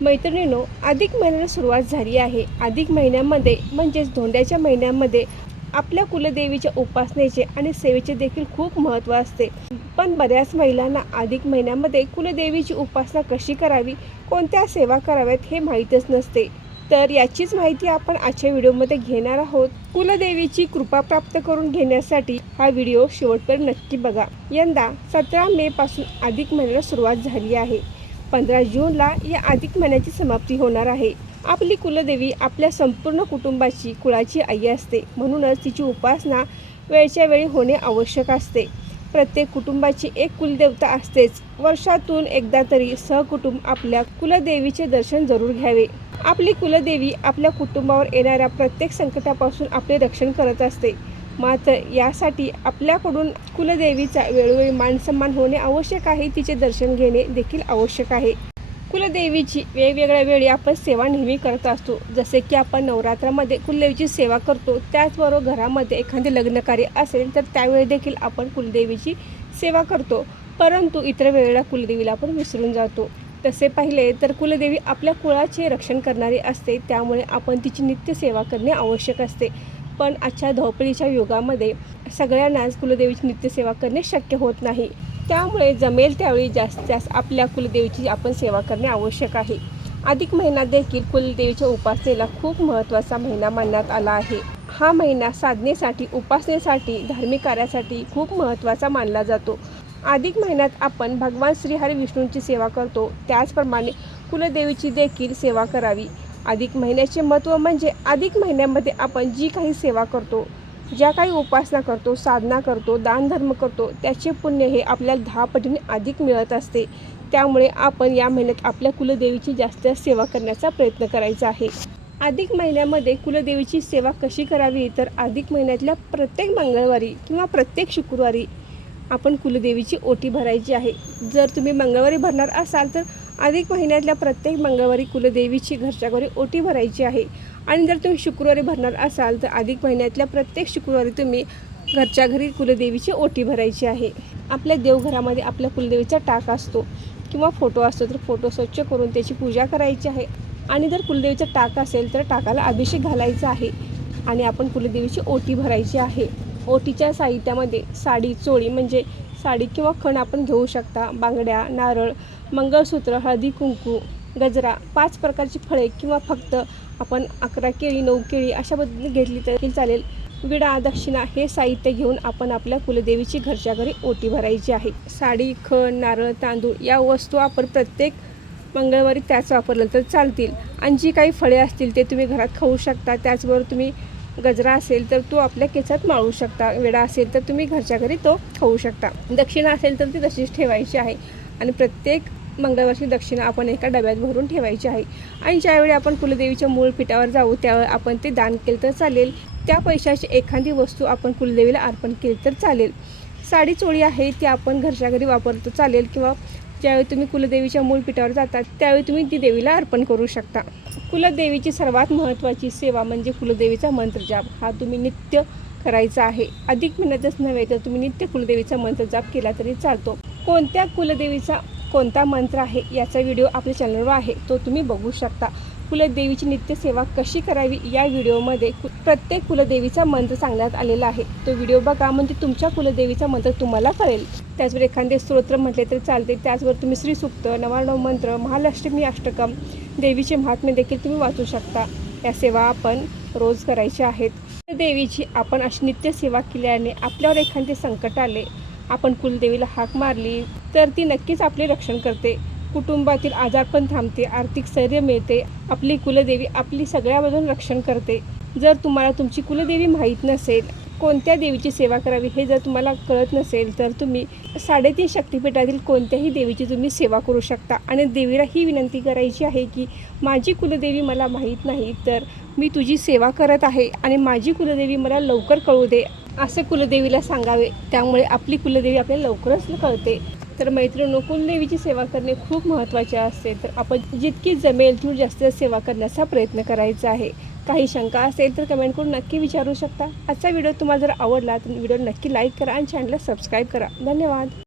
मैत्रिणींनो, अधिक महिन्याला सुरुवात झाली आहे. अधिक महिन्यामध्ये म्हणजेच धोंड्याच्या महिन्यामध्ये आपल्या कुलदेवीच्या उपासनेचे आणि सेवेचे देखील खूप महत्त्व असते. पण बऱ्याच महिलांना अधिक महिन्यामध्ये कुलदेवीची उपासना कशी करावी, कोणत्या सेवा कराव्यात हे माहीतच नसते. तर याचीच माहिती आपण आजच्या व्हिडिओमध्ये घेणार आहोत. कुलदेवीची कृपा प्राप्त करून घेण्यासाठी हा व्हिडिओ शेवटपर्यंत नक्की बघा. यंदा 17 मे पासून अधिक महिन्याला सुरुवात झाली आहे. 15 जूनला या अधिक महिन्याची समाप्ती होणार आहे. आपली कुलदेवी आपल्या संपूर्ण कुटुंबाची कुळाची आई असते. म्हणूनच तिची उपासना वेळच्या वेळी होणे आवश्यक असते. प्रत्येक कुटुंबाची एक कुलदेवता असतेच. वर्षातून एकदा तरी सहकुटुंब आपल्या कुलदेवीचे दर्शन जरूर घ्यावे. आपली कुलदेवी आपल्या कुटुंबावर येणाऱ्या प्रत्येक संकटापासून आपले रक्षण करत असते. मात्र यासाठी आपल्याकडून कुलदेवीचा वेळोवेळी मानसन्मान होणे आवश्यक आहे. तिचे दर्शन घेणे देखील आवश्यक आहे. कुलदेवीची वेगवेगळ्या वेळी आपण सेवा नेहमी करत असतो. जसे की आपण नवरात्रामध्ये कुलदेवीची सेवा करतो, त्याचबरोबर घरामध्ये एखादे लग्नकार्य असेल तर त्यावेळी देखील आपण कुलदेवीची सेवा करतो. परंतु इतर वेळेला कुलदेवीला आपण विसरून जातो. तसे पाहिले तर कुलदेवी आपल्या कुळाचे रक्षण करणारी असते, त्यामुळे आपण तिची नित्य सेवा करणे आवश्यक असते. पण आजच्या धावपळीच्या युगामध्ये सगळ्यांनाच कुलदेवीची नित्यसेवा करणे शक्य होत नाही. त्यामुळे जमेल त्यावेळी जास्तीत जास्त आपल्या कुलदेवीची आपण सेवा करणे आवश्यक आहे. अधिक महिना देखील कुलदेवीच्या उपासनेला खूप महत्त्वाचा महिना मानण्यात आला आहे. हा महिना साधनेसाठी, उपासनेसाठी, धार्मिक कार्यासाठी खूप महत्त्वाचा मानला जातो. अधिक महिन्यात आपण भगवान श्री हरी विष्णूंची सेवा करतो, त्याचप्रमाणे कुलदेवीची देखील सेवा करावी. अधिक महिन्याचे महत्त्व म्हणजे अधिक महिन्यामध्ये आपण जी काही सेवा करतो, ज्या काही उपासना करतो, साधना करतो, दानधर्म करतो, त्याचे पुण्य हे आपल्याला 10 पटीने अधिक मिळत असते. त्यामुळे आपण या महिन्यात आपल्या कुलदेवीची जास्त सेवा करण्याचा प्रयत्न करायचा आहे. अधिक महिन्यामध्ये कुलदेवीची सेवा कशी करावी, तर अधिक महिन्यातल्या प्रत्येक मंगळवारी किंवा प्रत्येक शुक्रवारी आपण कुलदेवीची ओटी भरायची आहे. जर तुम्ही मंगळवारी भरणार असाल तर अधिक महिन्यातल्या प्रत्येक मंगळवारी कुलदेवीची घरच्या घरी ओटी भरायची आहे. आणि जर तुम्ही शुक्रवारी भरणार असाल तर अधिक महिन्यातल्या प्रत्येक शुक्रवारी तुम्ही घरच्या घरी कुलदेवीची ओटी भरायची आहे. आपल्या देवघरामध्ये आपल्या कुलदेवीचा टाक असतो किंवा फोटो असतो, तर फोटो स्वच्छ करून त्याची पूजा करायची आहे. आणि जर कुलदेवीचा टाक असेल तर टाकाला अभिषेक घालायचा आहे आणि आपण कुलदेवीची ओटी भरायची आहे. ओटीच्या साहित्यामध्ये साडी, चोळी म्हणजे साडी किंवा खण आपण घेऊ शकता, बांगड्या, नारळ, मंगळसूत्र, हळदी कुंकू, गजरा, 5 प्रकारची फळे किंवा फक्त आपण 11 केळी, 9 केळी अशा पद्धतीने घेतली तरी चालेल. विडा, दक्षिणा हे साहित्य घेऊन आपण आपल्या कुलदेवीची घरच्या घरी ओटी भरायची आहे. साडी, खण, नारळ, तांदूळ या वस्तू आपण प्रत्येक मंगळवारी त्याच वापरलं तर चालतील. आणि जी काही फळे असतील ते तुम्ही घरात खाऊ शकता. त्याचबरोबर तुम्ही गजरा असेल तर तो आपल्या केसात माळू शकता. विडा असेल तर तुम्ही घरच्या घरी तो खाऊ शकता. दक्षिणा असेल तर ती तशीच ठेवायची आहे. आणि प्रत्येक मंगळवारची दक्षिणा आपण एका डब्यात भरून ठेवायची आहे. आणि ज्यावेळी आपण कुलदेवीच्या मूळ पीठावर जाऊ त्यावेळी आपण ते दान केलं तर चालेल. त्या पैशाची एखादी वस्तू आपण कुलदेवीला अर्पण केली तर चालेल. साडी, चोळी आहे ती आपण घरच्या घरी वापरतो चालेल, किंवा ज्यावेळी तुम्ही कुलदेवीच्या मूळ पीठावर जातात त्यावेळी तुम्ही ती देवीला अर्पण करू शकता. कुलदेवीची सर्वात महत्त्वाची सेवा म्हणजे कुलदेवीचा मंत्रजाप. हा तुम्ही नित्य करायचा आहे. अधिक महिन्यातच नव्हे तर तुम्ही नित्य कुलदेवीचा मंत्रजाप केला तरी चालतो. कोणत्या कुलदेवीचा कोणता मंत्र आहे याचा व्हिडिओ आपल्या चॅनलवर आहे, तो तुम्ही बघू शकता. कुलदेवीची नित्य सेवा कशी करावी या व्हिडिओमध्ये प्रत्येक कुलदेवीचा मंत्र सांगण्यात आलेला आहे. तो व्हिडिओ बघा, म्हणजे तुमच्या कुलदेवीचा मंत्र तुम्हाला कळेल. त्याचबरोबर एखादे स्तोत्र म्हटले तरी चालते. त्याचबरोबर तुम्ही श्रीसूक्त, नवार्णव मंत्र, महालक्ष्मी अष्टकम, देवीचे महात्म्य देखील तुम्ही वाचू शकता. या सेवा आपण रोज करायच्या आहेत. देवीची आपण अशी नित्य सेवा केल्याने आपल्यावर एखादे संकट आले, आपण कुलदेवीला हाक मारली तर ती नक्कीच आपले रक्षण करते. कुटुंबातील आजारपण थांबते, आर्थिक स्थैर्य मिळते. आपली कुलदेवी आपली सगळ्या बाजून रक्षण करते. जर तुम्हाला तुमची कुलदेवी माहीत नसेल, कोणत्या देवीची सेवा करावी हे जर तुम्हाला कळत नसेल तर तुम्ही 3.5 शक्तिपीठातील कोणत्याही देवीची तुम्ही सेवा करू शकता. आणि देवीला ही विनंती करायची आहे की माझी कुलदेवी मला माहीत नाही, तर मी तुझी सेवा करत आहे आणि माझी कुलदेवी मला लवकर कळू दे, असे कुलदेवीला सांगावे. त्यामुळे आपली कुलदेवी आपल्याला लवकरच कळते. तर मैत्रिणींनो, कुलदेवीची सेवा करणे खूप महत्त्वाचे असते. तर आपण जितकी जमेल तेवढी जास्त सेवा करण्याचा प्रयत्न करायचा आहे. काही शंका असेल तर कमेंट करून नक्की विचारू शकता. आजचा व्हिडिओ तुम्हाला जर आवडला तर व्हिडिओ नक्की लाईक करा आणि चॅनलला सबस्क्राईब करा. धन्यवाद.